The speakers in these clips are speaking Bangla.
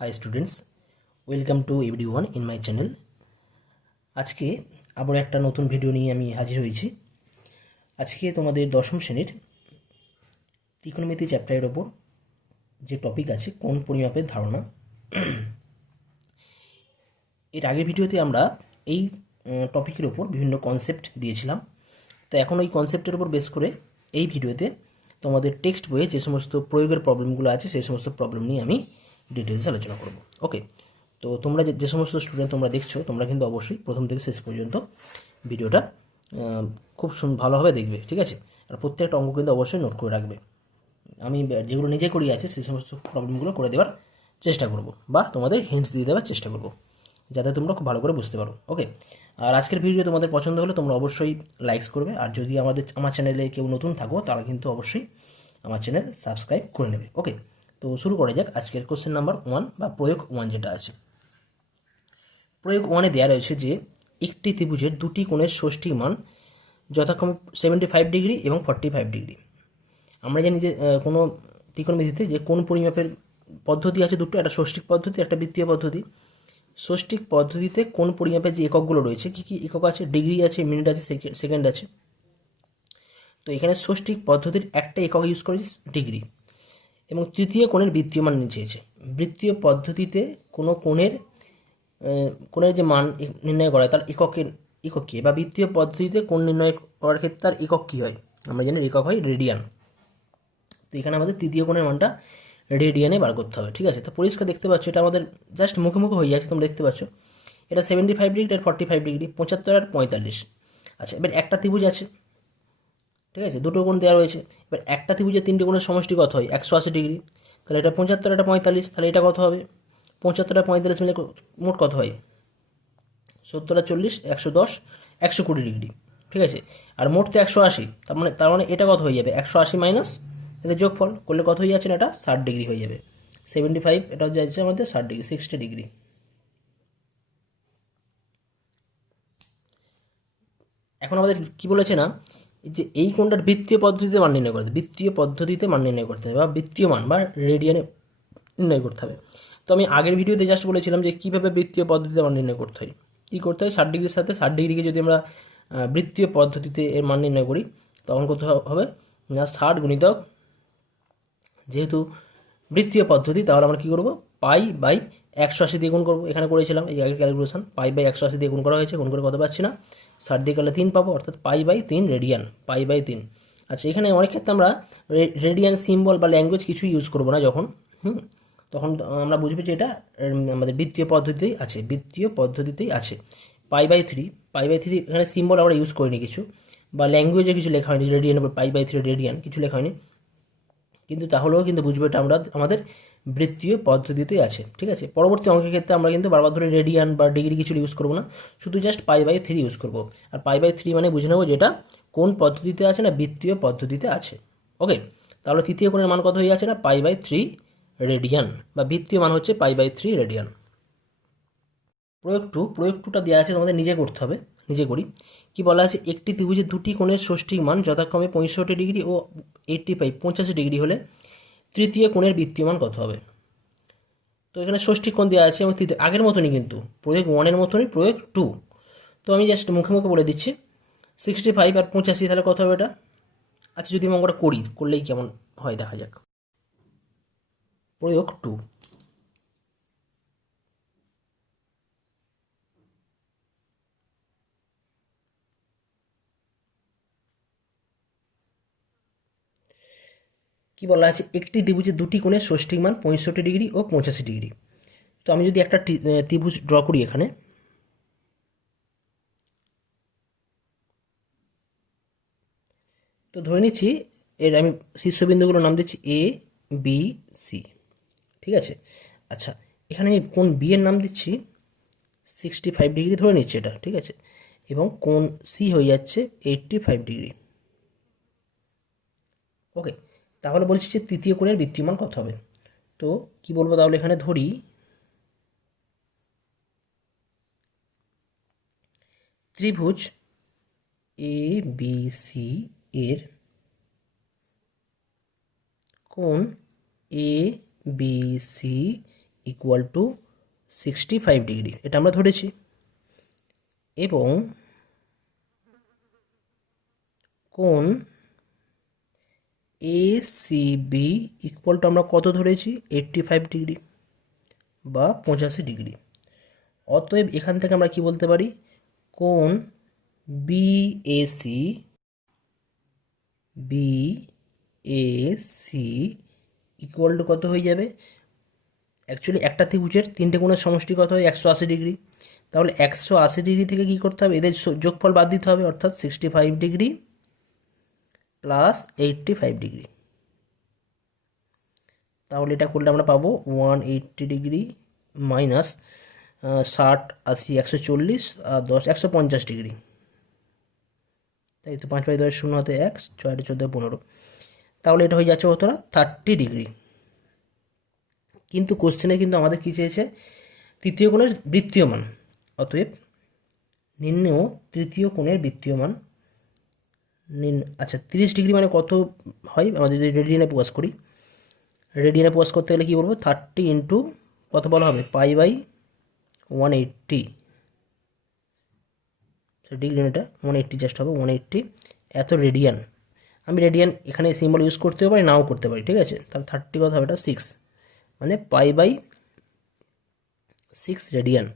High students, welcome to everyone in my channel. আজকে আবার একটা নতুন ভিডিও নিয়ে আমি হাজির হয়েছি। আজকে তোমাদের দশম শ্রেণীর ত্রিকোণমিতি চ্যাপ্টারের ওপর যে টপিক আছে কোণ পরিমাপের ধারণা। এর আগের ভিডিওতে আমরা এই টপিকের ওপর বিভিন্ন কনসেপ্ট দিয়েছিলাম। তো এখন ওই কনসেপ্টের উপর বেস করে এই ভিডিওতে তোমাদের টেক্সট বইয়ে যে সমস্ত প্রয়োগের প্রবলেমগুলো আছে সেই সমস্ত প্রবলেম নিয়ে আমি ডিটেলসে আলোচনা করব। ওকে, তো তোমরা যে সমস্ত স্টুডেন্ট তোমরা দেখছো, তোমরা কিন্তু অবশ্যই প্রথম থেকে শেষ পর্যন্ত ভিডিওটা খুব ভালোভাবে দেখবে, ঠিক আছে? আর প্রত্যেকটা অঙ্ক কিন্তু অবশ্যই নোট করে রাখবে। আমি যেগুলো নিজে করিয়ে আছে সেই সমস্ত প্রবলেমগুলো করে দেওয়ার চেষ্টা করব, বা তোমাদের হিন্টস দিয়ে দেওয়ার চেষ্টা করব, যাতে তোমরা খুব ভালো করে বুঝতে পারো। ওকে, আর আজকের ভিডিও তোমাদের পছন্দ হলে তোমরা অবশ্যই লাইকস করবে, আর যদি আমার চ্যানেলে কেউ নতুন থাকো তারা কিন্তু অবশ্যই আমার চ্যানেল সাবস্ক্রাইব করে নেবে। ওকে, তো শুরু করা যাক আজকের কোশ্চেন নাম্বার 1 বা প্রয়োগ 1 যেটা আছে। প্রয়োগ 1-এ দেওয়া রয়েছে যে একটি ত্রিভুজের দুটি কোণের ষষ্ঠী মান যথাক্রমে 75 ডিগ্রি এবং 45 ডিগ্রি। আমরা জানি যে কোনো ত্রিকোণমিতিতে যে কোণ পরিমাপের পদ্ধতি আছে দুটো, একটা ষষ্ঠিক পদ্ধতি, একটা বৃত্তীয় পদ্ধতি। ষষ্ঠিক পদ্ধতিতে কোণ পরিমাপের যে এককগুলো রয়েছে, কী কী একক আছে? ডিগ্রি আছে, মিনিট আছে, সেকেন্ড আছে। তো এখানে ষষ্ঠিক পদ্ধতির একটা একক ইউজ করেছি ডিগ্রি, এবং তৃতীয় কোণের বৃত্তীয় মান চেয়েছে। বৃত্তীয় পদ্ধতিতে কোনো কোণের যে মান নির্ণয় করা হয় তার একক কী, বা বৃত্তীয় পদ্ধতিতে কোণ নির্ণয় করার ক্ষেত্রে তার একক কী হয়? আমরা জানি একক হয় রেডিয়ান। তো এখানে আমাদের তৃতীয় কোণের মানটা রেডিয়ানে বার করতে হবে, ঠিক আছে? তো পরিষ্কার দেখতে পাচ্ছ, এটা আমাদের জাস্ট মুখে মুখে হয়ে যাচ্ছে, তোমরা দেখতে পাচ্ছ। এটা 75 ডিগ্রি আর 45 ডিগ্রি, 75 আর 45। আচ্ছা, এবার একটা ত্রিভুজ আছে, ঠিক আছে? দুটো কোণ দেওয়া রয়েছে। এবার একটা ত্রিভুজের তিনটে কোণের সমষ্টি কত হয়? 180 ডিগ্রি। তাহলে এটা 75, এটা 45, তাহলে এটা কত হবে? 75 আর 45 মিলে মোট কত হয়? 70 আর 40, 110, 120 ডিগ্রি, ঠিক আছে? আর মোট তো 180, তার মানে এটা কত হয়ে যাবে? 180 মাইনাস এদের যোগফল করলে কত হয়ে যাচ্ছে না? এটা 60 ডিগ্রি হয়ে যাবে। 75, এটা যাচ্ছে আমাদের 60 ডিগ্রি, 60 ডিগ্রি। এখন আমাদের কি বলেছে না, যে এই কোণটার বৃত্তীয় পদ্ধতিতে মান নির্ণয় করতে হবে, বৃত্তীয় পদ্ধতিতে মান নির্ণয় করতে হবে, বা বৃত্তীয় মান বা রেডিয়ানে নির্ণয় করতে হবে। তো আমি আগের ভিডিওতে জাস্ট বলেছিলাম যে কীভাবে বৃত্তীয় পদ্ধতিতে মান নির্ণয় করতে হয়। কী করতে হয়? 60 ডিগ্রির সাথে 60 ডিগ্রিকে যদি আমরা বৃত্তীয় পদ্ধতিতে এর মান নির্ণয় করি, তখন কত হবে না? 60 গুণিতক, যেহেতু বৃত্তীয় পদ্ধতি, তাহলে আমরা কী করবো? পাই বাই 180 দিয়ে গুণ করবো। এখানে করেছিলাম এই আগের ক্যালকুলেশন, পাই বাই 180 দিয়ে গুণ করা হয়েছে। গুণ করে কত পাচ্ছি না? 60 দিয়ে গেলে 3 পাবো, অর্থাৎ pi by 3 radian, pi by 3। আচ্ছা, এখানে অনেক ক্ষেত্রে আমরা রেডিয়ান সিম্বল বা ল্যাঙ্গুয়েজ কিছুই ইউজ করবো না যখন, তখন আমরা বুঝবো যে এটা আমাদের বৃত্তীয় পদ্ধতিতেই আছে, বৃত্তীয় পদ্ধতিতেই আছে। পাই বাই 3, পাই বাই 3 এখানে সিম্বল আমরা ইউজ করিনি কিছু, বা ল্যাঙ্গুয়েজে কিছু লেখা হয়নি, রেডিয়ান পাই বাই 3 রেডিয়ান কিছু লেখা হয়নি, কিন্তু তাহলেও কিন্তু বুঝবো এটা আমাদের বৃত্তীয় পদ্ধতিতেই আছে, ঠিক আছে? পরবর্তী অঙ্কের ক্ষেত্রে আমরা কিন্তু বারবার ধরে রেডিয়ান বা ডিগ্রি কিছু ইউজ করবো না, শুধু জাস্ট পাই বাই 3 ইউজ করবো। আর পাই বাই 3 মানে বুঝে নেবো যেটা কোন পদ্ধতিতে আছে না বৃত্তীয় পদ্ধতিতে আছে। ওকে, তাহলে তৃতীয় কোণের মান কত হয়ে আছে না? পাই বাই 3 রেডিয়ান, বা বৃত্তীয় মান হচ্ছে পাই বাই 3 রেডিয়ান। প্রয়োগ টুটা দেওয়া আছে, তোমাদের নিজে করতে হবে, নিজে করি। কি বলা আছে? একটি ত্রিভুজের দুটি কোণের ষষ্ঠিক মান যথাক্রমে 65 ডিগ্রি ও 85 ডিগ্রি হলে তৃতীয় কোণের বৃত্তীয় মান কত হবে? তো এখানে ষষ্ঠী কোণ দেওয়া আছে, এবং আগের মতনই কিন্তু প্রয়োগ 1-এর মতনই প্রয়োগ 2। তো আমি জাস্ট মুখে মুখে বলে দিচ্ছি, 65 আর 85, তাহলে কত হবে এটা? আচ্ছা, যদি আমি অঙ্কটা করলেই কেমন হয় দেখা যাক। প্রয়োগ 2, কি বলা আছে? একটি ত্রিভুজের দুটি কোণের ষষ্ঠিক মান 65 ডিগ্রি ও 85 ডিগ্রি। তো আমি যদি একটা ত্রিভুজ ড্র করি এখানে, তো ধরে নিচ্ছি এর আমি শীর্ষবিন্দুগুলোর নাম দিচ্ছি এ, বি, সি, ঠিক আছে? আচ্ছা, এখানে আমি কোণ বি এর নাম দিচ্ছি 65 ডিগ্রি ধরে নিচ্ছি এটা, ঠিক আছে? এবং কোণ সি হয়ে যাচ্ছে 85 ডিগ্রি। ওকে, তাহলে বলছি যে তৃতীয় কোণের বৃত্তীয় মান কত হবে? তো কি বলবো তাহলে? এখানে ধরি ত্রিভুজ এ বি সি এর কোণ A B C equal to 65 degree, এটা আমরা ধরেছি। এবং কোণ এসিবি ইকুয়াল টু আমরা কত ধরেছি, 85 ডিগ্রি বা 85 ডিগ্রি। অতএব এখান থেকে আমরা কি বলতে পারি, কোণ বিএসি ইকুয়াল টু কত হয়ে যাবে, অ্যাকচুয়ালি একটা ত্রিভুজের তিনটে কোণের সমষ্টি কত হয়, 180 ডিগ্রি। তাহলে 180 ডিগ্রি থেকে কী করতে হবে, এদের যোগফল বাদ দিতে হবে, অর্থাৎ 65 ডিগ্রি প্লাস 85 ডিগ্রি। তাহলে এটা করলে আমরা পাবো 180 ডিগ্রি মাইনাস 60, 80, 140 আর 10, 150 ডিগ্রি। তাই তো 5 5 10 0 হাতে 1, 6 14 15। তাহলে এটা হয়ে যাচ্ছে কতটা, 30 ডিগ্রি। কিন্তু কোশ্চেনে কিন্তু আমাদের কী চেয়েছে, তৃতীয় কোণের বৃত্তীয় মান। অতএব নির্ণেয় তৃতীয় কোণের বৃত্তীয় মান। আচ্ছা 30 ডিগ্রি মানে কত হয়, আমাদের যদি রেডিয়ানে প্রকাশ করি, রেডিয়ানে প্রকাশ করতে গেলে কী বলবো, 30 ইন্টু কত বলা হবে, পাই বাই 180। ডিগ্রি এটা 180 জাস্ট হবে, 180 এত রেডিয়ান। আমি রেডিয়ান এখানে সিম্বল ইউজ করতেও পারি, নাও করতে পারি, ঠিক আছে। তাহলে 30 কত হবে, এটা 6, মানে পাই বাই 6 রেডিয়ান।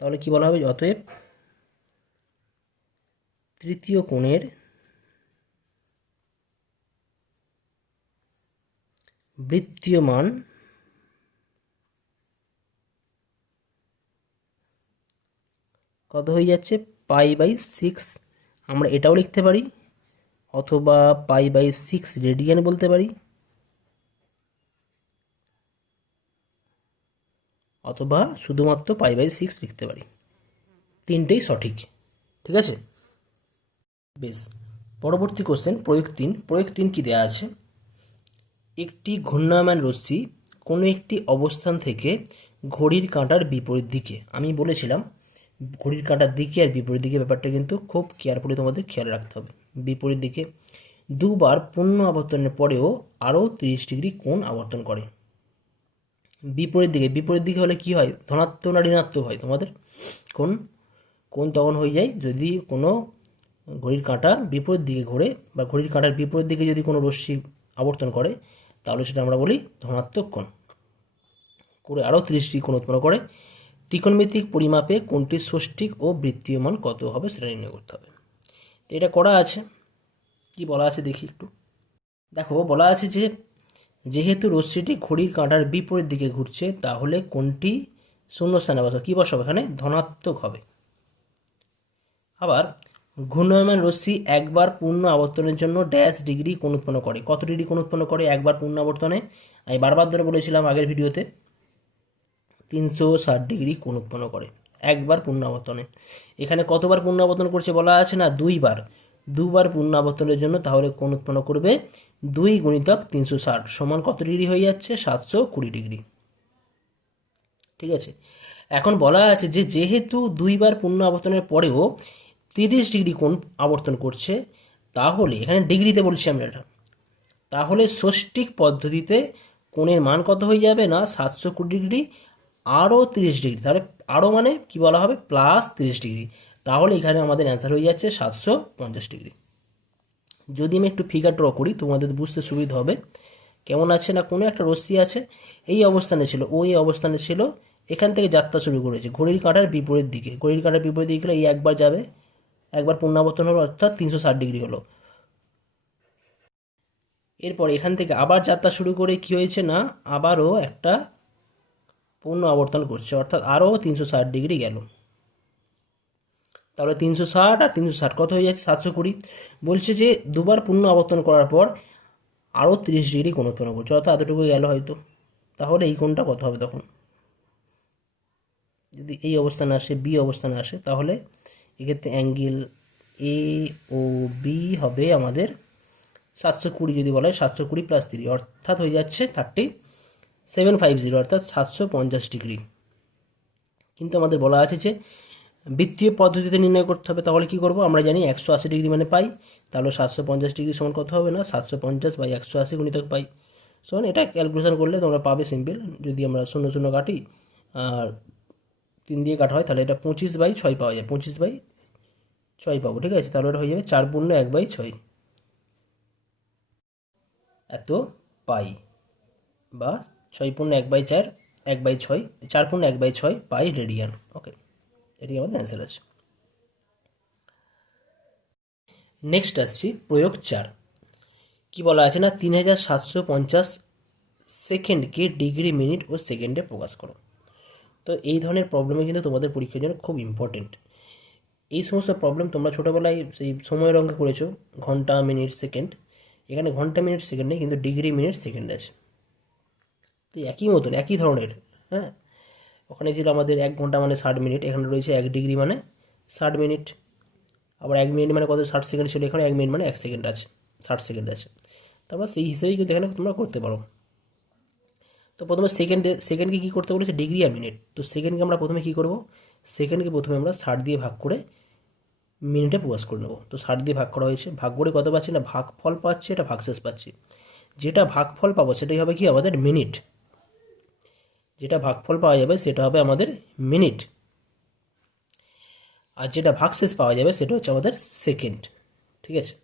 তাহলে কি বলা হবে, অতএব তৃতীয় কোণের বৃত্তীয় মান কত হয়ে যাচ্ছে, পাই বাই 6। আমরা এটাও লিখতে পারি, অথবা পাই বাই 6 রেডিয়ান বলতে পারি, অথবা শুধুমাত্র পাই বাই 6 লিখতে পারি। তিনটেই সঠিক, ঠিক আছে। বেশ, পরবর্তী কোশ্চেন প্রয়োগ 3 কি দেওয়া আছে, একটি ঘূর্ণায়মান রশ্মি কোনো একটি অবস্থান থেকে ঘড়ির কাঁটার বিপরীত দিকে, আমি বলেছিলাম ঘড়ির কাঁটার দিকে আর বিপরীত দিকে ব্যাপারটা কিন্তু খুব কেয়ারফুলি তোমাদের খেয়াল রাখতে হবে। বিপরীত দিকে দুবার পূর্ণ আবর্তনের পরেও আরও 30 ডিগ্রি কোণ আবর্তন করে। বিপরীত দিকে হলে কি হয়, ধনাত্মক না ঋণাত্মক হয় তোমাদের কোণ তখন হয়ে যায় যদি কোনো ঘড়ির কাঁটা বিপরীত দিকে ঘোরে, বা ঘড়ির কাঁটার বিপরীত দিকে যদি কোনো রশ্মি আবর্তন করে, তাহলে সেটা আমরা বলি ধনাত্মক কোণ। করে আরও 30 ডিগ্রি কোণ উৎপন্ন করে। ত্রিকোণমিতিক পরিমাপে কোণটির ষষ্ঠিক ও বৃত্তীয় মান কত হবে সেটা নির্ণয় করতে হবে। তো এটা করা আছে, কি বলা আছে দেখি একটু। দেখো বলা আছে যে যেহেতু রশ্মিটি ঘড়ির কাঁটার বিপরীত দিকে ঘুরছে, তাহলে কোণটি শূন্যস্থানে বসাবো, কী বসাবো এখানে, ধনাত্মক হবে। আবার ঘূর্ণায়মান রশ্মি একবার পূর্ণ আবর্তনের জন্য ড্যাশ ডিগ্রি কোণ উৎপন্ন করে। কত ডিগ্রি কোণ উৎপন্ন করে একবার পূর্ণ আবর্তনে, আমি বারবার ধরে বলেছিলাম আগের ভিডিওতে, 360 ডিগ্রি কোণ উৎপন্ন করে একবার পূর্ণ আবর্তনে। এখানে কতবার পূর্ণ আবর্তন করছে বলা আছে না, দুবার পূর্ণ আবর্তনের জন্য, তাহলে কোণ উৎপন্ন করবে 2 গুণিতক 360 সমান কত ডিগ্রি হয়ে যাচ্ছে, 720 ডিগ্রি, ঠিক আছে। এখন বলা আছে যে যেহেতু 2বার পূর্ণ আবর্তনের পরেও 30 ডিগ্রি কোণ আবর্তন করছে, তাহলে এখানে ডিগ্রিতে বলছি আমরা এটা, তাহলে ষষ্ঠিক পদ্ধতিতে কোণের মান কত হয়ে যাবে না, 720 ডিগ্রি আরও 30 ডিগ্রি, তাহলে আরও মানে কি বলা হবে, প্লাস 30 ডিগ্রি। তাহলে এখানে আমাদের অ্যান্সার হয়ে যাচ্ছে 750 ডিগ্রি। যদি আমি একটু ফিগার ড্র করি তোমাদের বুঝতে সুবিধা হবে। কেমন আছে না, কোনো একটা রশ্মি আছে, এই অবস্থানে ছিল, ওই অবস্থানে ছিল, এখান থেকে যাত্রা শুরু করেছে ঘড়ির কাঁটার বিপরীত দিকে। ঘড়ির কাঁটার বিপরীত দিকে গেলে এই একবার যাবে, একবার পূর্ণাবর্তন হলো, অর্থাৎ 360 ডিগ্রি হলো। এরপর এখান থেকে আবার যাত্রা শুরু করে কি হয়েছে না, আবারও একটা পূর্ণ আবর্তন করছে, অর্থাৎ আরও 360 ডিগ্রি গেল। তাহলে 360 আর 360 কত হয়ে যাচ্ছে, 720। বলছে যে দুবার পূর্ণ আবর্তন করার পর আরও 30 ডিগ্রি কোণ উৎপন্ন করছে, অর্থাৎ এতটুকু গেল হয়তো। তাহলে এই কোণটা কত হবে তখন, যদি এই অবস্থানে আসে, বি অবস্থানে আসে, তাহলে এক্ষেত্রে অ্যাঙ্গেল এ ও বি হবে আমাদের 720, যদি বলা হয় 720 প্লাস 3, অর্থাৎ হয়ে যাচ্ছে 3750, অর্থাৎ 750 ডিগ্রি। কিন্তু আমাদের বলা আছে যে বৃত্তীয় পদ্ধতিতে নির্ণয় করতে হবে, তাহলে কি করব, আমরা জানি 180 ডিগ্রি মানে পাই, তাহলে 750 ডিগ্রি সমান কত হবে না, 750 বাই 180 গুণিতক পাই সমান এটা ক্যালকুলেশন করলে তোমরা পাবে সিম্পল। যদি আমরা 0 0 কাটি আর 3 দিয়ে কাটা হয় তাহলে এটা 25/6 পাওয়া যায়, 25/6 পাবো। ঠিক আছে, তাহলে এটা হয়ে যাবে 4/1/6 এত পাই, বা 6/1/4 1/6 4/1/6 পাই রেডিয়ান। ওকে, এটি আমাদের অ্যান্সার আছে। নেক্সট আসছি প্রয়োগ 4। কি বলা আছে না, 3750 সেকেন্ডকে ডিগ্রি, মিনিট ও সেকেন্ডে প্রকাশ করো। তো এই ধরনের প্রবলেমে কিন্তু তোমাদের পরীক্ষার জন্য খুব ইম্পর্টেন্ট। এই সমস্ত প্রবলেম তোমরা ছোটোবেলায় সেই সময়ের অঙ্কে করেছো, ঘন্টা, মিনিট, সেকেন্ড। এখানে ঘন্টা, মিনিট, সেকেন্ড নেই, কিন্তু ডিগ্রি, মিনিট, সেকেন্ড আছে। তো একই মতন, একই ধরনের। হ্যাঁ, ওখানে ছিল আমাদের 1 ঘন্টা মানে 60 মিনিট, এখানে রয়েছে 1 ডিগ্রি মানে 60 মিনিট। আবার 1 মিনিট মানে কত, 60 সেকেন্ড ছিল, এখানে 1 মিনিট মানে 1 সেকেন্ড আছে, 60 সেকেন্ড আছে। তারপর সেই হিসেবেই কিন্তু এখানে তোমরা করতে পারো। তো প্রথমে সেকেন্ডকে কী করতে বলেছে, ডিগ্রি আর মিনিট। তো সেকেন্ডকে আমরা প্রথমে কী করব, সেকেন্ডকে প্রথমে আমরা 60 দিয়ে ভাগ করে মিনিটে প্রকাশ করে নেবো। তো 60 দিয়ে ভাগ করা হয়েছে, ভাগ করে কত পাচ্ছি না, ভাগফল পাচ্ছি, এটা ভাগশেষ পাচ্ছি। যেটা ভাগফল পাবো সেটাই হবে কি আমাদের মিনিট, যেটা ভাগফল পাওয়া যাবে সেটা হবে আমাদের মিনিট, আর যেটা ভাগশেষ পাওয়া যাবে সেটা হচ্ছে আমাদের সেকেন্ড। ঠিক আছে,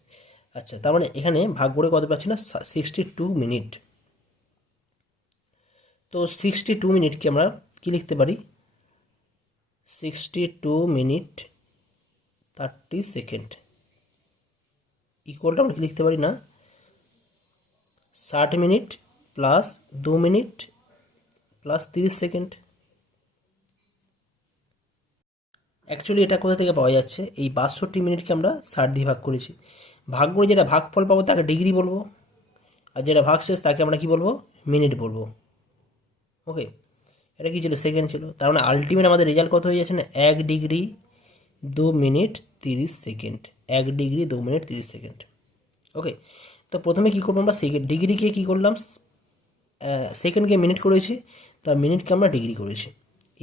আচ্ছা, তার মানে এখানে ভাগ করে কত পাচ্ছি না, 62 মিনিট। তো 62 মিনিটকে আমরা কি লিখতে পারি, 62 মিনিট 30 সেকেন্ড ইকুয়ালটা আমরা কি লিখতে পারি না, 60 minute plus 2 minute plus 30 second. Actually এটা কোথা থেকে পাওয়া যাচ্ছে, এই 62 মিনিটকে আমরা 60 দিয়ে ভাগ করেছি, ভাগ করে যেটা ভাগফল পাবো তাকে ডিগ্রি বলবো, আর যেটা ভাগশেষ তাকে আমরা কি বলবো, মিনিট বলবো। ওকে, এটা কি ছিল, সেকেন্ড ছিল। তার মানে আলটিমেট আমাদের রেজাল্ট কত হয়ে যাচ্ছে না, 1 degree 2 minute 30 second, 1 degree 2 minute 30 second. Okay, তো প্রথমে কী করবো আমরা, ডিগ্রিকে কী করলাম, সেকেন্ডকে মিনিট করেছি, তার মিনিটকে আমরা ডিগ্রি করেছি।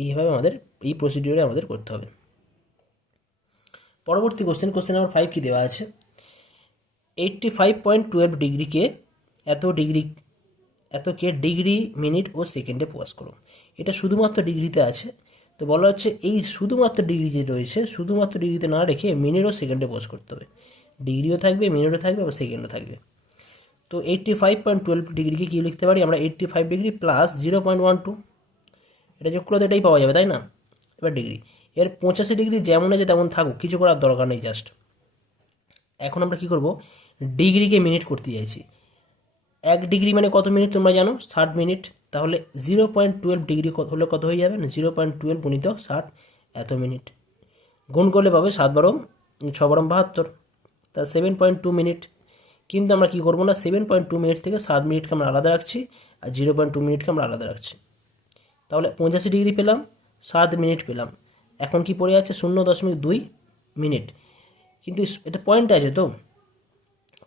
এইভাবে আমাদের এই প্রসিডিওরে আমাদের করতে হবে। পরবর্তী কোশ্চেন নাম্বার 5 কি দেওয়া আছে, 85.12 ডিগ্রিকে এতকে ডিগ্রি, মিনিট ও সেকেন্ডে প্রকাশ করো। এটা শুধুমাত্র ডিগ্রিতে আছে, তো বলা হচ্ছে এই শুধুমাত্র ডিগ্রি যে রয়েছে, শুধুমাত্র ডিগ্রিতে না রেখে মিনিট ও সেকেন্ডে প্রকাশ করতে হবে। ডিগ্রিও থাকবে, মিনিটও থাকবে, আবার সেকেন্ডও থাকবে। তো 85.12 ডিগ্রিকে কী লিখতে পারি আমরা, 85 ডিগ্রি প্লাস 0.12, এটা যোগ করলে তো এটাই পাওয়া যাবে, তাই না। এবার ডিগ্রি, এর 85 ডিগ্রি যেমন আছে তেমন থাকুক, কিছু করার দরকার নেই। জাস্ট এখন আমরা কী করব, ডিগ্রিকে মিনিট করতে চাইছি। 1 ডিগ্রি মানে কত মিনিট তোমরা জানো, 60 মিনিট। তাহলে 0.12 ডিগ্রি হলে কত হয়ে যাবে না, 0.12 গুণিত 60 এত মিনিট, গুণ করলে পাবে 7 বারো 6 বারো 72, তা 7.2 মিনিট। কিন্তু আমরা কী করবো না, 7.2 মিনিট থেকে 7 মিনিটকে আমরা আলাদা রাখছি, আর 0.2 মিনিটকে আমরা আলাদা রাখছি। তাহলে 85 ডিগ্রি পেলাম, 7 মিনিট পেলাম। এখন কি পড়ে আছে, 0.2 মিনিট। কিন্তু এটা পয়েন্ট আছে, তো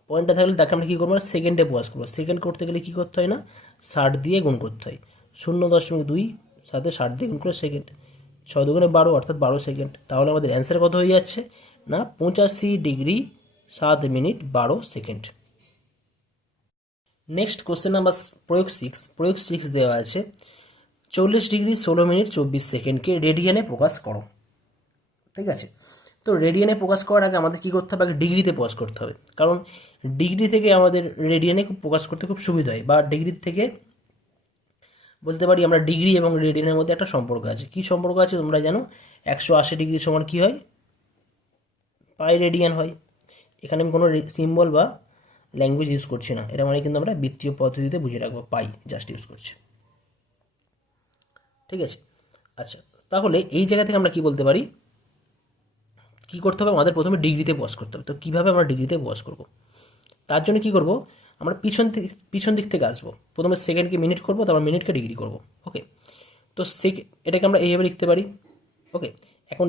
পয়েন্টটা থাকলে তাকে আমরা কী করবো, সেকেন্ডে প্রকাশ করবো। সেকেন্ড করতে গেলে কী করতে হয় না, 60 দিয়ে গুণ করতে হয়। 0.2 সাথে 60 দিয়ে গুণ করে সেকেন্ড, 6 দুগুণে 12, অর্থাৎ 12 সেকেন্ড। তাহলে আমাদের অ্যান্সার কত হয়ে যাচ্ছে না, 85 degree 7 minute 12 second. Next question number প্রয়োগ 6 দেওয়া আছে, 40 ডিগ্রি 16 মিনিট 24 সেকেন্ডকে রেডিয়ানে প্রকাশ করো। ঠিক আছে, তো রেডিয়ানে প্রকাশ করার আগে আমাদের কী করতে হবে, আগে ডিগ্রিতে প্রকাশ করতে হবে। কারণ ডিগ্রি থেকে আমাদের রেডিয়ানে প্রকাশ করতে খুব সুবিধা হয়, বা ডিগ্রির থেকে বলতে পারি আমরা ডিগ্রি এবং রেডিয়ানের মধ্যে একটা সম্পর্ক আছে। কী সম্পর্ক আছে তোমরা জানো, 180 ডিগ্রি সমান কী হয়, পাই রেডিয়ান হয়। এখানে আমি কোনো সিম্বল বা ল্যাঙ্গুয়েজ ইউজ করছি না, এটা মানে কিন্তু আমরা বৃত্তীয় পদ্ধতিতে বুঝে রাখবো, পাই জাস্ট ইউজ করছি। ঠিক আছে, আচ্ছা, তাহলে এই জায়গা থেকে আমরা কি বলতে পারি, কী করতে হবে, আমাদের প্রথমে ডিগ্রিতে প্রকাশ করতে হবে। তো কীভাবে আমরা ডিগ্রিতে প্রকাশ করব, তার জন্য কী করব, আমরা পিছন দিক থেকে আসবো। প্রথমে সেকেন্ডকে মিনিট করব, তারপর মিনিটকে ডিগ্রি করব। ওকে, তো এটাকে আমরা এইভাবে লিখতে পারি। ওকে, এখন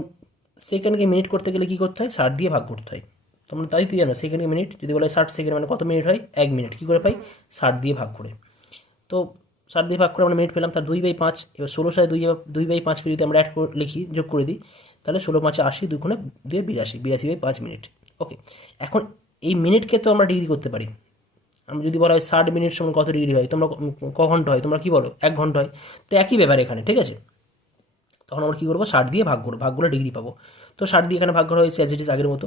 সেকেন্ডকে মিনিট করতে গেলে কী করতে হয়, 60 দিয়ে ভাগ করতে হয়। তোমরা তাই তো জানো, সেকেন্ডকে মিনিট যদি বলে 60 সেকেন্ড মানে কত মিনিট হয়, 1 মিনিট। কী করে পাই, 60 দিয়ে ভাগ করে। তো 60 দিয়ে ভাগ করে আমরা মিনিট পেলাম, তার 2/5। এবার 16 সাথে 2/5কে যদি আমরা লিখি, যোগ করে দিই, তাহলে 16 5 80, 2 গুণে 2 82, 82/5 মিনিট। ওকে, এখন এই মিনিটকে তো আমরা ডিগ্রি করতে পারি, আমরা যদি বলা হয় 60 মিনিট সমান কত ডিগ্রি হয়, তোমরা ক ঘন্টা হয়, তোমরা কী বলো 1 ঘন্টা হয়। তো একই ব্যাপার এখানে, ঠিক আছে। তখন আমরা কী করবো, 60 দিয়ে ভাগ করবো, ভাগ করলে ডিগ্রি পাবো। তো 60 দিয়ে এখানে ভাগ করা হয়েছে অ্যাজ ইট ইজ আগের মতো।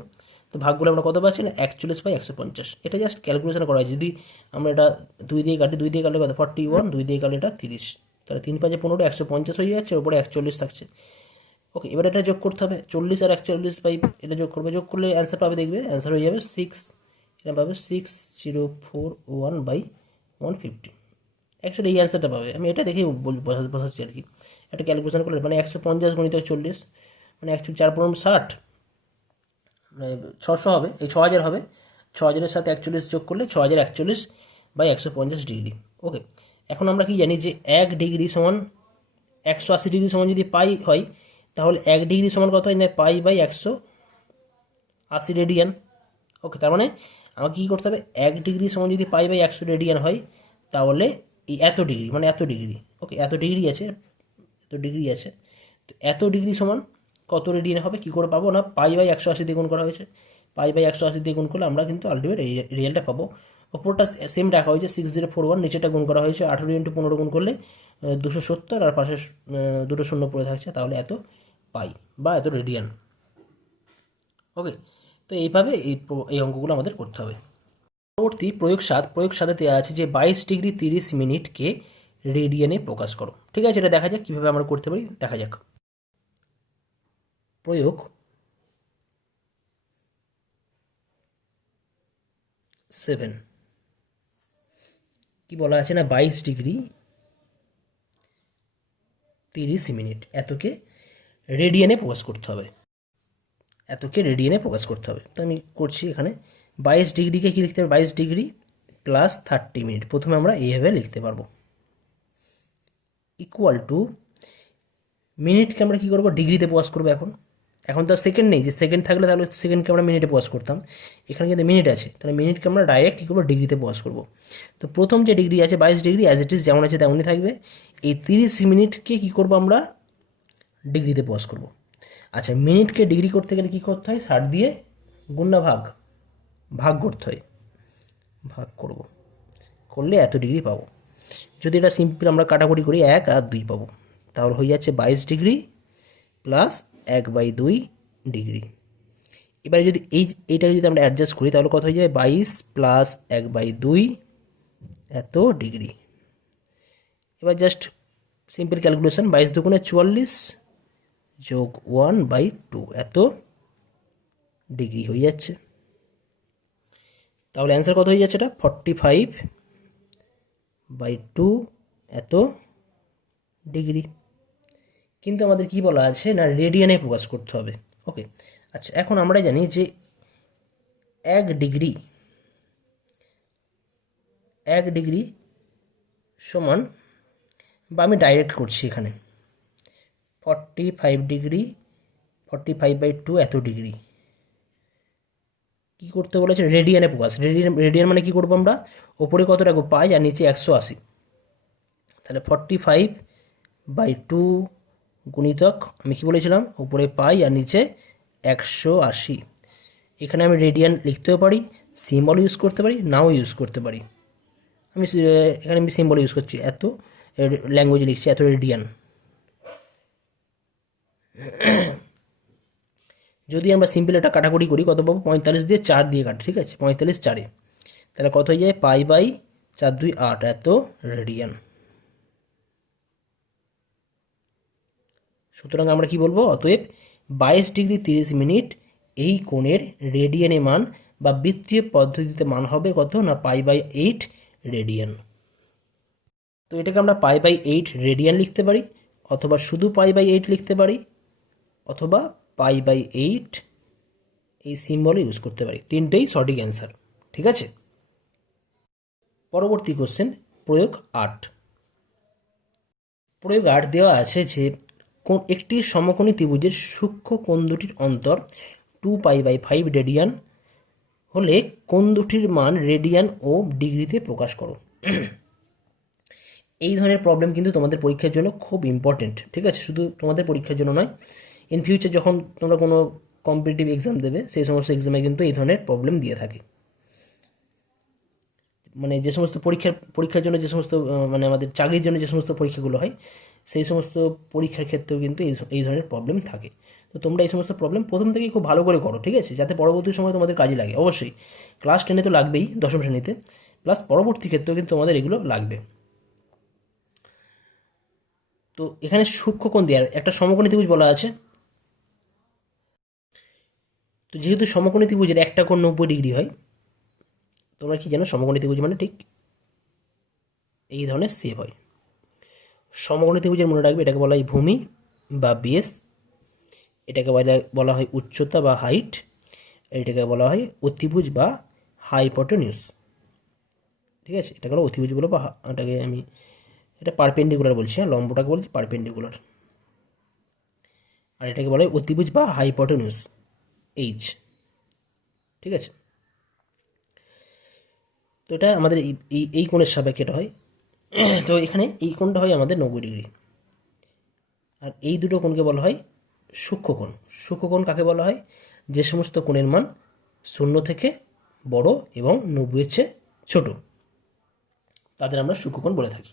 তো ভাগগুলো আমরা কত পাচ্ছি না 41/150। এটা জাস্ট ক্যালকুলেশন করা হয়েছে। যদি আমরা এটা 2 দিয়ে কাটি, 2 দিয়ে কাটলে কত 41, 2 দিয়ে কাটলে এটা 30, তাহলে 3 5 15, 150 হয়ে যাচ্ছে, ওপরে 41 থাকছে। ওকে, এবার এটা যোগ করতে হবে, 40 আর 41 এটা যোগ করবে, যোগ করলে অ্যান্সার পাবে, দেখবে অ্যান্সার হয়ে যাবে 6, এটা পাবে 6041/150। অ্যাকচুয়ালি এই অ্যান্সারটা পাবে, আমি এটা দেখেই বোঝাচ্ছি আর কি। একটা ক্যালকুলেশন করলে মানে 150 গুণিত 40, মানে অ্যাকচুয়ালি 4 4 60, মানে 600 হবে, এই 6000 হবে। 6000-এর সাথে 41 যোগ করলে 6041/150 ডিগ্রি। ওকে, এখন আমরা কি জানি যে 1 ডিগ্রি সমান 180 ডিগ্রি সমান যদি পাই হয়, তাহলে 1 ডিগ্রি সমান কত হয় না পাই/180 রেডিয়ান। ওকে, তার মানে আমাকে কী করতে হবে, 1 ডিগ্রি সমান যদি পাই/100 রেডিয়ান হয়, তাহলে এই এত ডিগ্রি মানে এত ডিগ্রি। ওকে, এত ডিগ্রি আছে, এত ডিগ্রি আছে, তো এত ডিগ্রি সমান কত রেডিয়ান হবে, কী করে পাবো না পাই/180 দিয়ে গুণ করা হয়েছে। পাই/180 দিয়ে গুণ করলে আমরা কিন্তু আলটিমেট এই রিয়েলটা পাবো। ওপরটা সেম রাখা হয়েছে 6041, নিচেটা গুণ করা হয়েছে 18 × 15 গুণ করলে 270, আর পাশে দুটো শূন্য পড়ে থাকছে, তাহলে এত পাই বা এত রেডিয়ান। ওকে, তো এইভাবে এই অঙ্কগুলো আমাদের করতে হবে। পরবর্তী প্রয়োগ 7, প্রয়োগ 7-এ দেওয়া আছে যে 22 ডিগ্রি 30 মিনিটকে রেডিয়ানে প্রকাশ করো। ঠিক আছে, এটা দেখা যাক কীভাবে আমরা করতে পারি, দেখা যাক। প্রয়োগ 7 কি বলা আছে না 22 ডিগ্রি 30 মিনিট এতকে রেডিয়ানে প্রকাশ করতে হবে, এতকে রেডিয়ানে প্রকাশ করতে হবে। তো আমি করছি এখানে 22 ডিগ্রিকে কী লিখতে হবে, 22 ডিগ্রি প্লাস 30 মিনিট, প্রথমে আমরা এইভাবে লিখতে পারবো, ইকুয়াল টু মিনিটকে আমরা কী করবো ডিগ্রিতে প্রকাশ করবো। এখন এখন তো সেকেন্ড নেই, যে সেকেন্ড থাকলে তাহলে সেকেন্ডকে আমরা মিনিটে প্রকাশ করতাম, এখানে কিন্তু মিনিট আছে, তাহলে মিনিটকে আমরা ডাইরেক্ট কী করবো ডিগ্রিতে প্রকাশ করবো। তো প্রথম যে ডিগ্রি আছে 22 ডিগ্রি অ্যাজ ইট ইজ যেমন আছে তেমনই থাকবে। এই 30 মিনিটকে কী করবো আমরা ডিগ্রিতে প্রকাশ করবো। আচ্ছা, মিনিটকে ডিগ্রি করতে গেলে কী করতে হয়, 60 দিয়ে গুণ না ভাগ, ভাগ করতে হয়, ভাগ করব, করলে এত ডিগ্রি পাবো। যদি এটা সিম্পল আমরা কাটাকুটি করি 1 আর 2 পাবো, তাহলে হয়ে যাচ্ছে 22 ডিগ্রি প্লাস 1/2 ডিগ্রি। এবারে যদি এইটাকে যদি আমরা অ্যাডজাস্ট করি, তাহলে কত হয়ে যাবে 22 প্লাস 1/2 এত ডিগ্রি। এবার জাস্ট সিম্পল ক্যালকুলেশন, 22 দুগুণে 44 যোগ 1/2 এত ডিগ্রি হয়ে যাচ্ছে। তাহলে অ্যান্সার কত হয়ে যাচ্ছে, এটা 45/2 এত ডিগ্রি। কিন্তু আমাদের কি বলা আছে না রেডিয়ানে প্রকাশ করতে হবে। ওকে, আচ্ছা, এখন আমরা জানি যে 1 ডিগ্রি সমান, বা আমি ডাইরেক্ট করছি এখানে 45 ডিগ্রি 45/2 এত ডিগ্রি। কী করতে বলেছে, রেডিয়ানে প্রকাশ। রেডিয়ান মানে কী করবো আমরা, ওপরে কত রাখবো পাই আর নিচে 180, তাহলে 45/2 গুণিতক আমি কী বলেছিলাম, উপরে পাই আর নিচে 180। এখানে আমি রেডিয়ান লিখতেও পারি, সিম্বল ইউজ করতে পারি, নাও ইউজ করতে পারি। এখানে আমি সিম্বল ইউজ করছি, এত ল্যাঙ্গুয়েজে লিখছি এত রেডিয়ান। যদি আমরা সিম্পল এটা কাটাকুটি করি কত পাবো, 45 দিয়ে 4 দিয়ে কাটি, ঠিক আছে, 45 4-এ, তাহলে কত হয়ে যায় পাই/4 2 8 এত রেডিয়ান। সুতরাং আমরা কি বলবো, অতএব 22 ডিগ্রি 30 মিনিট এই কোণের রেডিয়ানে মান বা বৃত্তীয় পদ্ধতিতে মান হবে কত না পাই/8 রেডিয়ান। তো এটাকে আমরা পাই/8 রেডিয়ান লিখতে পারি, অথবা শুধু পাই/8 লিখতে পারি, অথবা পাই/8 এই সিম্বল ইউজ করতে পারি। তিনটেই সঠিক অ্যান্সার, ঠিক আছে। পরবর্তী কোশ্চেন, প্রয়োগ 8। প্রয়োগ 8 দেওয়া আছে যে একটি সমকোণী ত্রিভুজের সূক্ষ্ম কোণ দুটির অন্তর 2π/5 রেডিয়ান হলে কোণ দুটির মান রেডিয়ান ও ডিগ্রিতে প্রকাশ করো। এই ধরনের প্রবলেম কিন্তু তোমাদের পরীক্ষার জন্য খুব ইম্পর্টেন্ট, ঠিক আছে, শুধু তোমাদের পরীক্ষার জন্য নয়, ইন ফিউচার যখন তোমরা কোনো কম্পিটিটিভ এক্সাম দেবে সেই সমস্ত এক্সামে কিন্তু এই ধরনের প্রবলেম দিয়ে থাকে। মানে যে সমস্ত পরীক্ষার জন্য যে সমস্ত মানে আমাদের চাকরির জন্য যে সমস্ত পরীক্ষাগুলো হয় সেই সমস্ত পরীক্ষার ক্ষেত্রেও কিন্তু এই ধরনের প্রবলেম থাকে। তো তোমরা এই সমস্ত প্রবলেম প্রথম থেকেই খুব ভালো করে করো, ঠিক আছে, যাতে পরবর্তী সময় তোমাদের কাজে লাগে। অবশ্যই ক্লাস 10 তো লাগবেই, দশম শ্রেণীতে, প্লাস পরবর্তী ক্ষেত্রেও কিন্তু তোমাদের এগুলো লাগবে। তো এখানে সূক্ষ্মকোণ দেওয়ার একটা সমকোণী ত্রিভুজ বলা আছে। তো যেহেতু সমকোণী ত্রিভুজের একটা কোণ 90 ডিগ্রি হয়, তোমরা কি জানো সমকোণী ত্রিভুজ মানে ঠিক এই ধরনের শেপ হয়। সমকোণী ত্রিভুজের মনে রাখবে এটাকে বলা হয় ভূমি বা বেস, এটাকে বলা হয় উচ্চতা বা হাইট, এটাকে বলা হয় অতিভুজ বা হাইপোটেনিউস। ঠিক আছে, এটাকে বলা অতিভুজ বলো বা এটাকে আমি এটা পারপেন্ডিকুলার বলছি, হ্যাঁ, লম্বটাকে বলছি পারপেন্ডিকুলার, আর এটাকে বলা হয় অতিভুজ বা হাইপোটেনিউস, এইচ। ঠিক আছে, তো এটা আমাদের এই কোণের সাপেক্ষে এটা হয়। তো এখানে এই কোণটা হয় আমাদের 90 ডিগ্রি, আর এই দুটো কোণকে বলা হয় সূক্ষ্মকোণ। সূক্ষ্মকোণ কাকে বলা হয়? যে সমস্ত কোণের মান 0 থেকে বড় এবং 90-এর চেয়ে ছোট, তাদের আমরা সূক্ষ্মকোণ বলে থাকি।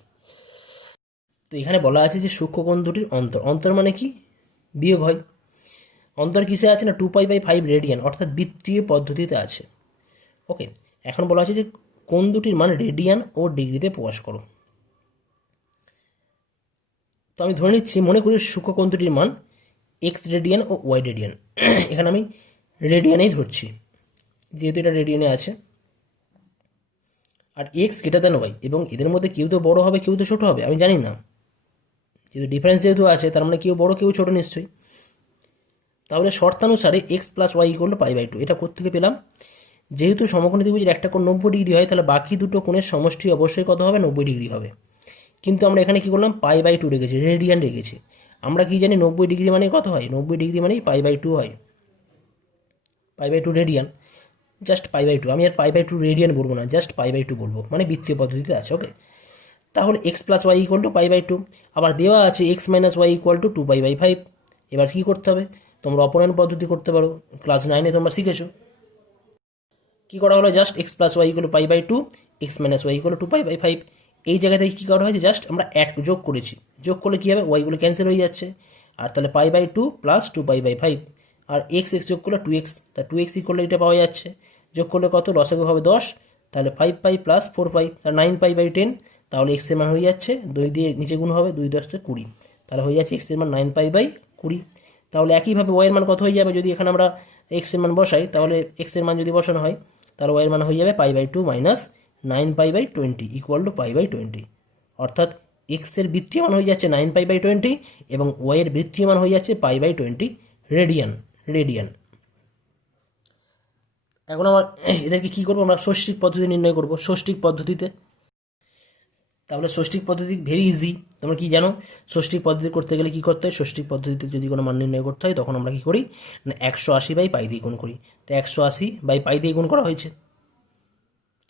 তো এখানে বলা আছে যে সূক্ষ্মকোণ দুটির অন্তর, অন্তর মানে কি? বিয়োগ হয়। অন্তর কিসে আছে না 2π/5 রেডিয়ান, অর্থাৎ বৃত্তীয় পদ্ধতিতে আছে। ওকে, এখন বলা আছে যে কোণ দুটির মান রেডিয়ান ও ডিগ্রিতে প্রকাশ করো। তো আমি ধরে নিচ্ছি, মনে করি সূক্ষ্মকোণ দুটির মান এক্স রেডিয়ান ও ওয়াই রেডিয়ান। এখানে আমি রেডিয়ানেই ধরছি, যেহেতু এটা রেডিয়ানে আছে। আর এক্স গ্রেটার দ্যান ওয়াই, এবং এদের মধ্যে কেউ তো বড় হবে কেউ তো ছোটো হবে, আমি জানি না, যেহেতু ডিফারেন্স যেহেতু আছে তার মানে কেউ বড় কেউ ছোটো নিশ্চয়ই। তাহলে শর্তানুসারে X plus Y equal to π/2, এটা কোত্থেকে পেলাম? যেহেতু সমকোণী ত্রিভুজের একটা কোণ 90 ডিগ্রি হয়, তাহলে বাকি দুটো কোণের সমষ্টি অবশ্যই কত হবে? 90 ডিগ্রি হবে। কিন্তু আমরা এখানে কী করলাম? π/2 রেখেছি, রেডিয়ান রেখেছি। আমরা কি জানি 90 ডিগ্রি মানে কত হয়? 90 ডিগ্রি মানেই π/2 হয়, π/2 রেডিয়ান, জাস্ট π/2। আমি আর π/2 রেডিয়ান বলবো না, জাস্ট π/2 বলবো, মানে বৃত্তীয় পদ্ধতিতে আছে। ওকে, তাহলে X plus Y equal to π/2, আবার দেওয়া আছে X minus Y equal to 2π/5। এবার কী করতে হবে? তোমরা অপনয়ন পদ্ধতি করতে পারো, ক্লাস 9-এ তোমরা শিখেছো। কী করা হলো? Just X plus Y equal π/2, X minus Y equal 2π/5। এই জায়গা থেকে কী করা হয়েছে? জাস্ট আমরা যোগ করেছি। যোগ করলে কী হবে? ওয়াইগুলো ক্যান্সেল হয়ে যাচ্ছে, আর তাহলে π/2 প্লাস 2π/5, আর এক্স যোগ করলে 2x, তা 2x করলে এটা পাওয়া যাচ্ছে। যোগ করলে কত? লসাগু হবে 10, তাহলে 5π প্লাস 4π, তাহলে 9π/10। তাহলে এক্সের মান হয়ে যাচ্ছে 2 দিয়ে নিচে গুণ হবে, 2 10 20, তাহলে হয়ে যাচ্ছে এক্সের মান 9π/20। তাহলে একইভাবে ওয়াইয়ের মান কত হয়ে যাবে? যদি এখানে আমরা এক্সের মান বসাই, তাহলে এক্সের মান যদি বসানো হয়, তাহলে ওয়াইয়ের মান হয়ে যাবে π/2 মাইনাস 9π/20 ইকুয়াল টু π/20। অর্থাৎ এক্সের বৃত্তীয় মান হয়ে যাচ্ছে 9π/20 এবং ওয়াইয়ের বৃত্তীয় মান হয়ে যাচ্ছে π/20 রেডিয়ান। রেডিয়ান। এখন আমার এদেরকে কী করবো? আমরা ষষ্ঠিক পদ্ধতি নির্ণয় করবো, ষষ্ঠিক পদ্ধতিতে। তাহলে ষষ্ঠিক পদ্ধতি ভেরি ইজি, তোমরা কি জানো? ষষ্ঠিক পদ্ধতি করতে গেলে কী করতে হয়? ষষ্ঠিক পদ্ধতিতে যদি কোনো মান নির্ণয় করতে হয়, তখন আমরা কী করি না 180/π দিয়ে গুণ করি। তো 180/π দিয়ে গুণ করা হয়েছে,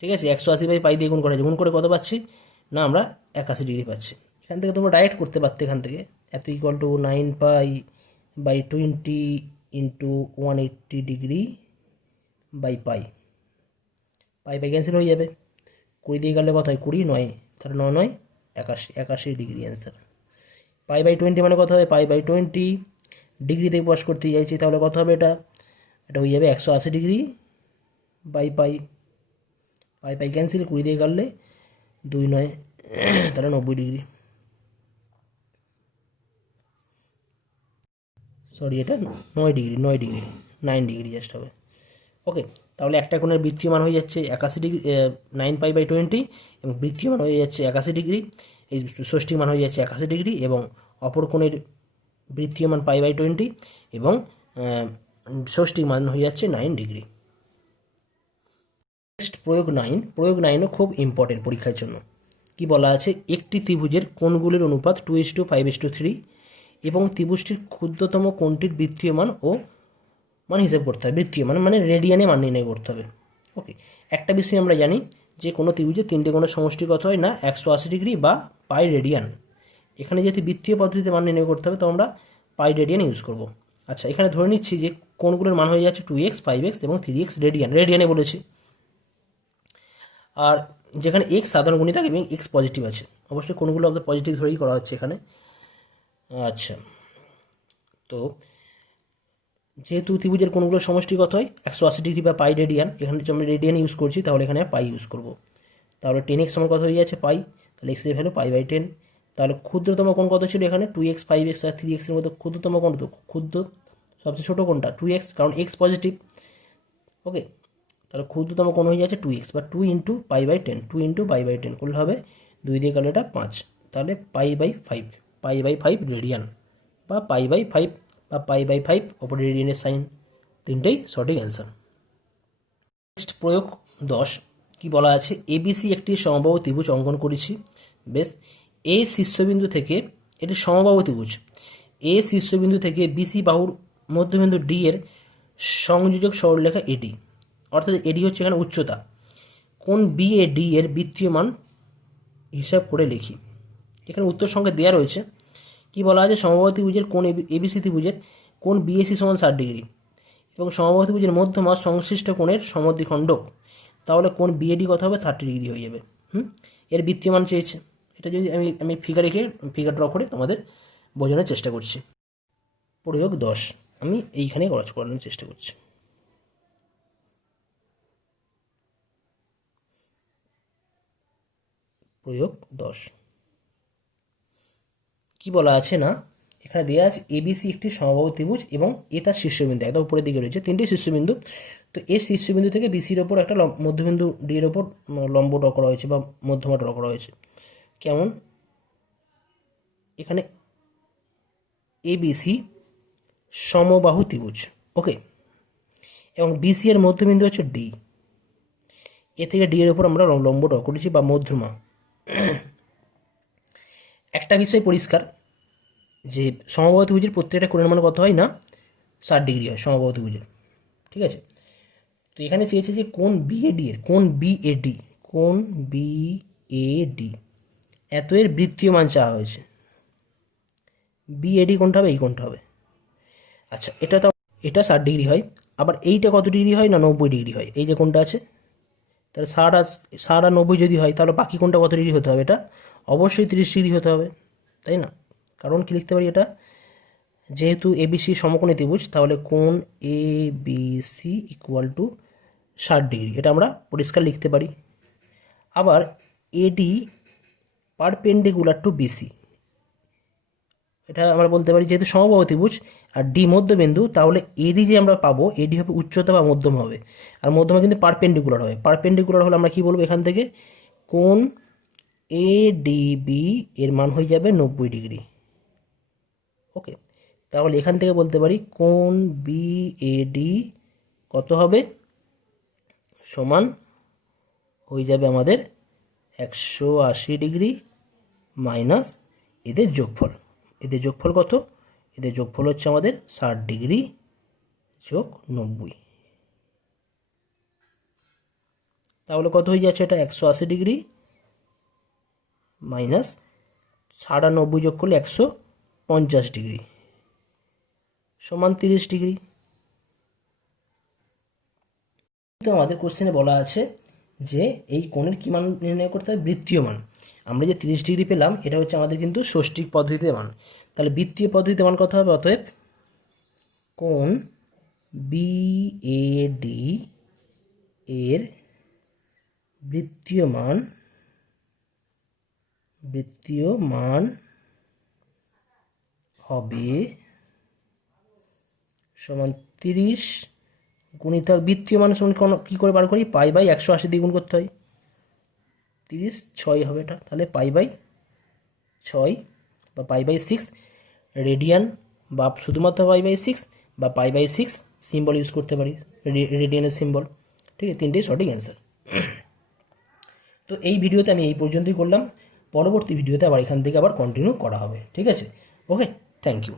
ঠিক আছে, 180/π দিয়ে গুণ করা হয়েছে। গুণ করে কত পাচ্ছি না আমরা 81 ডিগ্রি পাচ্ছি। এখান থেকে তোমরা ডাইরেক্ট করতে পারতে, এখান থেকে এত ইকুয়াল টু 9π/20 ইন্টু 180 ডিগ্রি/π। পাই ক্যান্সেল হয়ে যাবে, 20 দিয়ে গেলে কত হয়? 20 9, তাহলে 9 9 81, 81 ডিগ্রি অ্যান্সার। π/20 মানে কত হবে? π/20 ডিগ্রিতে প্রকাশ করতে চাইছি, তাহলে কত হবে? এটা এটা হয়ে যাবে 180 ডিগ্রি/π। পাই ক্যান্সেল, 20 দিয়ে কাটলে 2 9, তাহলে 90 ডিগ্রি। সরি, এটা 9 ডিগ্রি, 9 ডিগ্রি, 9 ডিগ্রি জাস্ট হবে। ওকে, তাহলে একটা কোণের বৃত্তীয় মান হয়ে যাচ্ছে 81 ডিগ্রি, 9π/20, এবং বৃত্তীয় মান হয়ে যাচ্ছে 81 ডিগ্রি, এই ষষ্ঠী মান হয়ে যাচ্ছে 81 ডিগ্রি, এবং অপর কোণের বৃত্তীয় মান π/20 এবং ষষ্ঠী মান হয়ে যাচ্ছে 9 ডিগ্রি। নেক্সট প্রয়োগ 9। প্রয়োগ 9ও খুব ইম্পর্টেন্ট পরীক্ষার জন্য। কি বলা আছে? একটি ত্রিভুজের কোণগুলির অনুপাত 2:5:3 এবং ত্রিভুজটির ক্ষুদ্রতম কোণটির বৃত্তীয় মান ও মান হিসাব করতে হবে। বৃত্তীয় মান মানে রেডিয়ানে মান নির্ণয় করতে হবে। ওকে, একটা বিষয় আমরা জানি যে কোনো ত্রিভুজের 3টে কোণের সমষ্টি কত হয় না 180 ডিগ্রি বা পাই রেডিয়ান। এখানে যেহেতু বৃত্তীয় পদ্ধতিতে মান নির্ণয় করতে হবে, তো আমরা পাই রেডিয়ান ইউজ করব। আচ্ছা, এখানে ধরে নিচ্ছি যে কোণগুলোর মান হয়ে যাচ্ছে 2x, 5x এবং 3x রেডিয়ানে বলেছি। আর যেখানে এক্স সাধারণ গুণিতক এবং এক্স পজিটিভ আছে, অবশ্যই কোনগুলো আমাদের পজিটিভ ধরেই করা হচ্ছে এখানে। আচ্ছা, তো যেহেতু ত্রিভুজের কোণগুলো সমষ্টি কত হয় 180 ডিগ্রি বা পাই রেডিয়ান, এখানে যদি আমরা রেডিয়ান ইউজ করছি তাহলে এখানে পাই ইউজ করব। তাহলে 10x সমান কত হয়ে যাচ্ছে পাই, তাহলে এক্সের ভ্যালু পাই/10। তাহলে ক্ষুদ্রতম কোণ কত ছিল এখানে 2x, 5x আর 3x এর মধ্যে ক্ষুদ্রতম কোণ তো ক্ষুদ্র সবচেয়ে ছোটো কোণটা 2x, কারণ এক্স পজিটিভ। ওকে, তাহলে ক্ষুদ্রতম কোণ হয়ে যাচ্ছে 2x বা 2 ইন্টু পাই/10, 2 ইন্টু পাই/10 করলে হবে 2 দিয়ে গেলে এটা 5, তাহলে পাই/5, পাই/5 রেডিয়ান বা পাই/5 বা পাই/5 ওপরে রেডিয়ানের সাইন, তিনটেই সঠিক অ্যান্সার। নেক্সট প্রয়োগ 10 কি বলা আছে, এবিসি একটি সমবাহু ত্রিভুজ অঙ্কন করেছি। বেশ, এ শীর্ষবিন্দু থেকে, এটি সমবাহু ত্রিভুজ, এ শীর্ষবিন্দু থেকে বিসি বাহুর মধ্যবিন্দু ডি এর সংযোজক সরলরেখা এডি, অর্থাৎ এডি হচ্ছে এখানে উচ্চতা। কোণ বি এ ডি এর বৃত্তীয় মান হিসাব করে লিখি। এখানে উত্তর সংখ্যা দেওয়া রয়েছে। কি বলা আছে, সমবাহু ত্রিভুজের কোণ এবিসি ত্রিভুজের কোণ বিএসি সমান 60 ডিগ্রি এবং সমবাহু ত্রিভুজের মধ্যমা সংশ্লিষ্ট কোণের সমদ্বিখণ্ডক, তাহলে কোণ বিএডি কত হবে 30 ডিগ্রি হয়ে যাবে। এর বৃত্তীয় মান চেয়েছে। এটা যদি আমি ফিগার রেখে ফিগার ড্র করে তোমাদের বোঝানোর চেষ্টা করছি। প্রয়োগ 10 আমি এইখানে করানোর চেষ্টা করছি। প্রয়োগ 10 কি বলা আছে না, এখানে দেওয়া আছে এবিসি একটি সমবাহু ত্রিভুজ এবং এ তার শীর্ষবিন্দু, একদম উপরের দিকে রয়েছে 3টি শীর্ষবিন্দু। তো এই শীর্ষবিন্দু থেকে বিসির ওপর একটা মধ্যবিন্দু ডি এর ওপর লম্ব ড্র করা হয়েছে বা মধ্যমা ড্র করা হয়েছে। কেমন, এখানে এবিসি সমবাহু ত্রিভুজ, ওকে, এবং বিসি এর মধ্যবিন্দু হচ্ছে ডি, এ থেকে ডি এর ওপর আমরা লম্ব ড্র করেছি বা মধ্যমা। একটা বিষয় পরিষ্কার যে সমবাহু ত্রিভুজের প্রত্যেকটা কোণের মান কত হয় না 60 ডিগ্রি হয় সমবাহু ত্রিভুজের, ঠিক আছে। তো এখানে চেয়েছে যে কোণ বিএডি এর, কোণ বিএডি এত এর বৃত্তীয় মান চাওয়া হয়েছে। বিএডি কোণটা হবে, এই কোণটা হবে। আচ্ছা, এটা 60 ডিগ্রি হয়, আবার এইটা কত ডিগ্রি হয় না 90 ডিগ্রি হয়, এই যে কোণটা আছে। তাহলে 60 আর 90 যদি হয় তাহলে বাকি কোণটা কত ডিগ্রি হতে হবে, এটা অবশ্যই 30 ডিগ্রি হতে হবে, তাই না? কারণ কি লিখতে পারি, এটা যেহেতু এবিসি সমকোণী ত্রিভুজ, তাহলে কোণ এবিসি ইকুয়াল টু 60 ডিগ্রি, এটা আমরা পরিষ্কার লিখতে পারি। আবার এডি পারপেন্ডিকুলার টু বিসি, এটা আমরা বলতে পারি যেহেতু সমবাহু ত্রিভুজ আর ডি মধ্যবিন্দু, তাহলে এডি যে আমরা পাবো এডি হবে উচ্চতা বা মধ্যম হবে, আর মধ্যমা কিন্তু পারপেন্ডিকুলার হবে। পারপেন্ডিকুলার হলে আমরা কি বলবো, এখান থেকে কোণ এডিবি এর মান হয়ে যাবে 90 ডিগ্রি, ওকে। তাহলে এখান থেকে বলতে পারি কোণ বিএডি কত হবে, সমান হয়ে যাবে আমাদের 180 ডিগ্রি মাইনাস এদের যোগফল। এদের যোগফল কত, এদের যোগফল হচ্ছে আমাদের 60 ডিগ্রি যোগ 90, তাহলে কত হয়ে যাচ্ছে, এটা 180 ডিগ্রি মাইনাস 60 আর 90 যোগ করলে 150 ডিগ্রি সমান 30 ডিগ্রি। তো আমাদের কোশ্চেনে বলা আছে যে এই কোণের কী মান নির্ণয় করতে হবে, বৃত্তীয় মান। আমরা যে 30 ডিগ্রি পেলাম এটা হচ্ছে আমাদের কিন্তু ষষ্ঠিক পদ্ধতিতে মান, তাহলে বৃত্তীয় পদ্ধতিতে মান কত হবে, অতএব কোণ বিএডি এর বৃত্তীয় মান হবে সমান 30 গুণিতক বৃত্তীয় মান সমান কী করে বার করি, পাই/180 দিয়ে গুণ করতে হয়, 30 6 হবে এটা, তাহলে পাই/6 বা পাই/6 রেডিয়ান, বা শুধুমাত্র পাই/6 বা পাই/6 সিম্বল ইউজ করতে পারি, রেডিয়ানের সিম্বল, ঠিক আছে। তিনটেই সঠিক অ্যান্সার। তো এই ভিডিওতে আমি এই পর্যন্তই করলাম, পরবর্তী ভিডিওতে আবার এখান থেকে আবার কন্টিনিউ করা হবে, ঠিক আছে। ওকে, থ্যাংক ইউ।